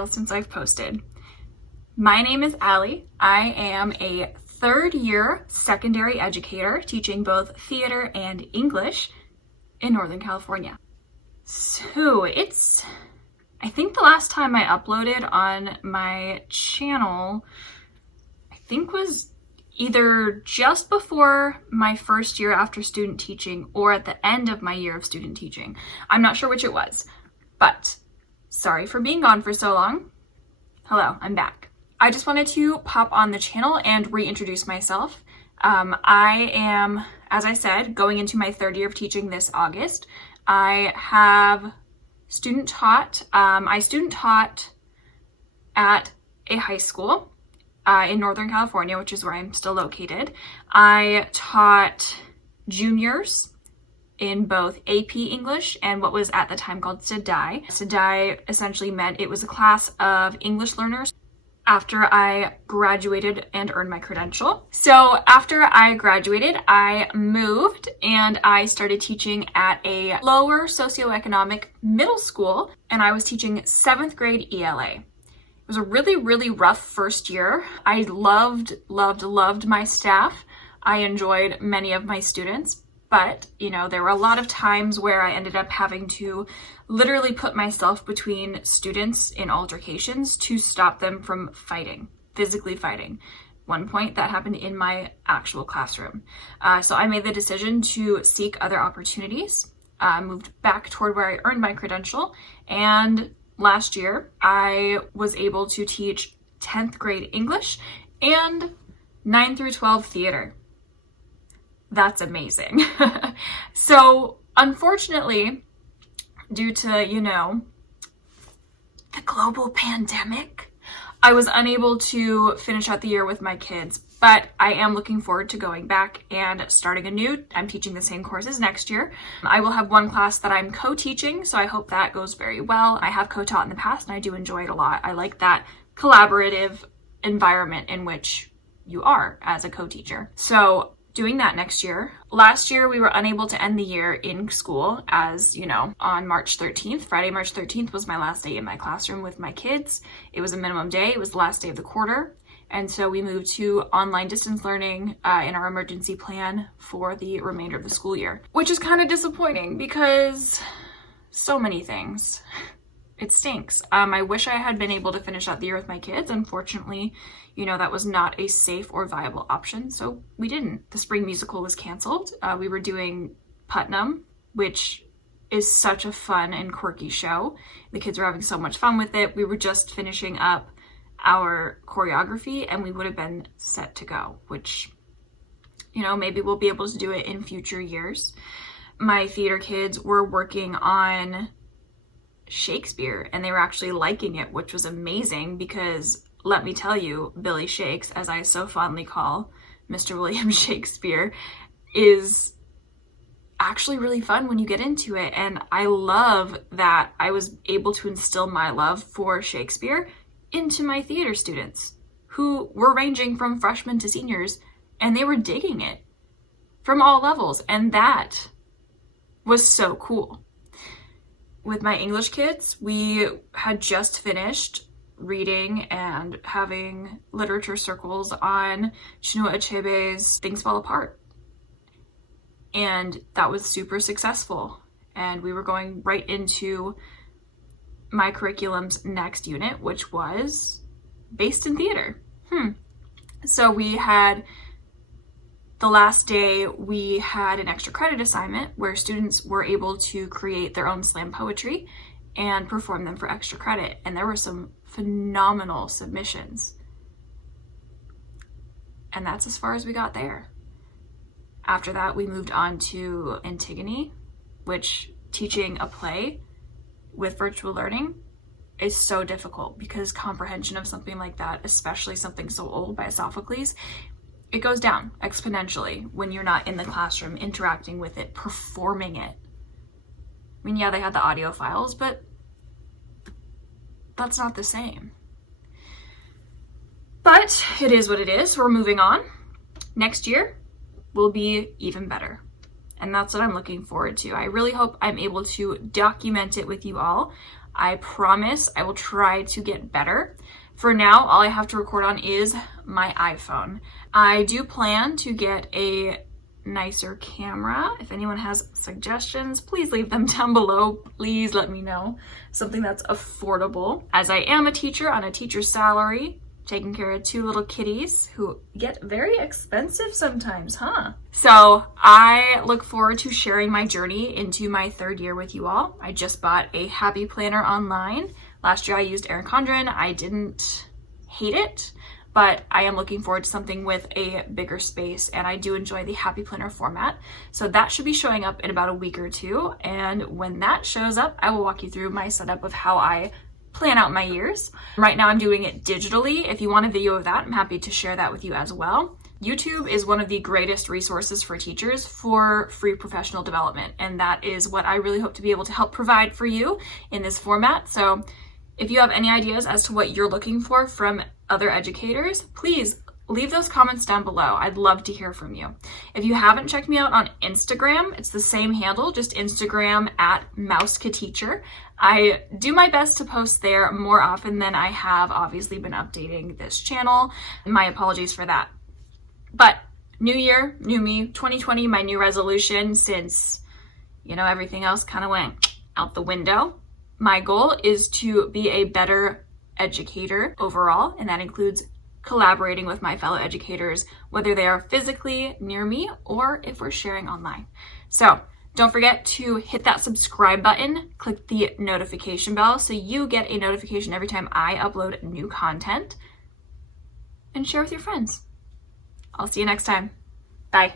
while since I've posted. My name is Allie. I am a third-year secondary educator teaching both theater and English in Northern California. So I think the last time I uploaded on my channel, I think was either just before my first year after student teaching or at the end of my year of student teaching. I'm not sure which it was, but sorry for being gone for so long. Hello, I'm back. I just wanted to pop on the channel and reintroduce myself. I am, as I said, going into my third year of teaching this August. I have student taught. I student taught at a high school in Northern California, which is where I'm still located. I taught juniors in both AP English and what was at the time called SEDI. SEDI essentially meant it was a class of English learners after I graduated and earned my credential. So after I graduated, I moved and I started teaching at a lower socioeconomic middle school, and I was teaching 7th grade ELA. It was a really, really rough first year. I loved my staff. I enjoyed many of my students, but there were a lot of times where I ended up having to literally put myself between students in altercations to stop them from fighting, physically fighting. One point that happened in my actual classroom. So I made the decision to seek other opportunities, moved back toward where I earned my credential, and last year I was able to teach 10th grade English and 9 through 12 theater. That's amazing. So unfortunately, due to, the global pandemic, I was unable to finish out the year with my kids, but I am looking forward to going back and starting anew. I'm teaching the same courses next year. I will have one class that I'm co-teaching, so I hope that goes very well. I have co-taught in the past and I do enjoy it a lot. I like that collaborative environment in which you are as a co-teacher. So doing that next year. Last year, we were unable to end the year in school as, on March 13th. Friday, March 13th was my last day in my classroom with my kids. It was a minimum day. It was the last day of the quarter. And so we moved to online distance learning in our emergency plan for the remainder of the school year, which is kind of disappointing because so many things. It stinks. I wish I had been able to finish out the year with my kids. Unfortunately, that was not a safe or viable option, so we didn't. The spring musical was canceled. We were doing Putnam, which is such a fun and quirky show. The kids were having so much fun with it. We were just finishing up our choreography and we would have been set to go, which, maybe we'll be able to do it in future years. My theater kids were working on Shakespeare and they were actually liking it, which was amazing because let me tell you, Billy Shakes, as I so fondly call Mr. William Shakespeare, is actually really fun when you get into it. And I love that I was able to instill my love for Shakespeare into my theater students who were ranging from freshmen to seniors, and they were digging it from all levels. And that was so cool. With my English kids, we had just finished reading and having literature circles on Chinua Achebe's Things Fall Apart. And that was super successful. And we were going right into my curriculum's next unit, which was based in theater. So we had, the last day, we had an extra credit assignment where students were able to create their own slam poetry and perform them for extra credit. And there were some phenomenal submissions. And that's as far as we got there. After that, we moved on to Antigone, which teaching a play with virtual learning is so difficult because comprehension of something like that, especially something so old by Sophocles, it goes down exponentially when you're not in the classroom interacting with it, performing it. I mean, yeah, they had the audio files, but that's not the same. But it is what it is. We're moving on. Next year will be even better. And that's what I'm looking forward to. I really hope I'm able to document it with you all. I promise I will try to get better. For now, all I have to record on is my iPhone. I do plan to get a nicer camera. If anyone has suggestions, please leave them down below. Please let me know. Something that's affordable, as I am a teacher on a teacher's salary, taking care of 2 little kitties who get very expensive sometimes, huh? So I look forward to sharing my journey into my 3rd year with you all. I just bought a Happy Planner online. Last year I used Erin Condren. I didn't hate it, but I am looking forward to something with a bigger space, and I do enjoy the Happy Planner format. So that should be showing up in about a week or 2, and when that shows up, I will walk you through my setup of how I plan out my years. Right now I'm doing it digitally. If you want a video of that, I'm happy to share that with you as well. YouTube is one of the greatest resources for teachers for free professional development, and that is what I really hope to be able to help provide for you in this format. So if you have any ideas as to what you're looking for from other educators, please leave those comments down below. I'd love to hear from you. If you haven't checked me out on Instagram, it's the same handle, just Instagram at Mousekateacher. I do my best to post there more often than I have obviously been updating this channel. My apologies for that. But new year, new me, 2020, my new resolution, since, you know, everything else kind of went out the window. My goal is to be a better educator overall, and that includes collaborating with my fellow educators, whether they are physically near me or if we're sharing online. So don't forget to hit that subscribe button, click the notification bell so you get a notification every time I upload new content, and share with your friends. I'll see you next time. Bye.